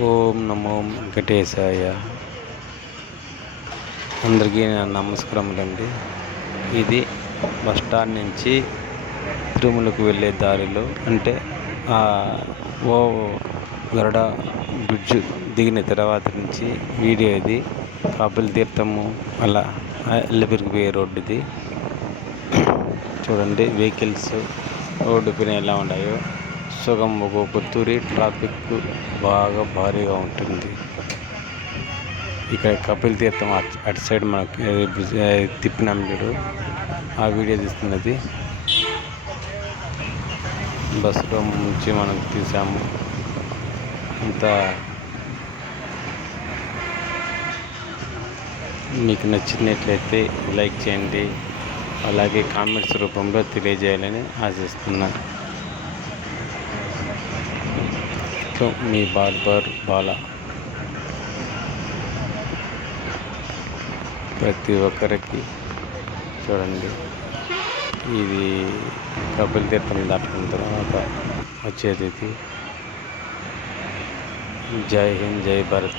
ఓం నమో వెంకటేశాయ. అందరికీ నా నమస్కారములండి. ఇది బస్టాండ్ నుంచి తిరుమలకు వెళ్ళే దారిలో, అంటే ఓ గరుడ బ్రిడ్జ్ దిగిన తర్వాత నుంచి వీడియో ఇది. కపిల తీర్థము అలా ఎల్లబెరిగిపోయే రోడ్డు ఇది. చూడండి వెహికల్స్ రోడ్డు పైన ఎలా ఉన్నాయో. సుగం కొత్తూరి ట్రాఫిక్ బాగా భారీగా ఉంటుంది. ఇక్కడ కపిల తీర్థం అటు సైడ్ మనకి తిప్పినాం మీరు ఆ వీడియో తీస్తున్నది. బస్సులో నుంచి మనం తీసాము. అంతా మీకు నచ్చినట్లయితే లైక్ చేయండి, అలాగే కామెంట్స్ రూపంలో తెలియజేయాలని ఆశిస్తున్నాను. మీ బార్బర్ బాలా. ప్రతి ఒక్కరికి చూడండి, ఇది కపిల తీర్థం దాటిన తర్వాత వచ్చేది ఇది. జై హింద్, జై భారత్.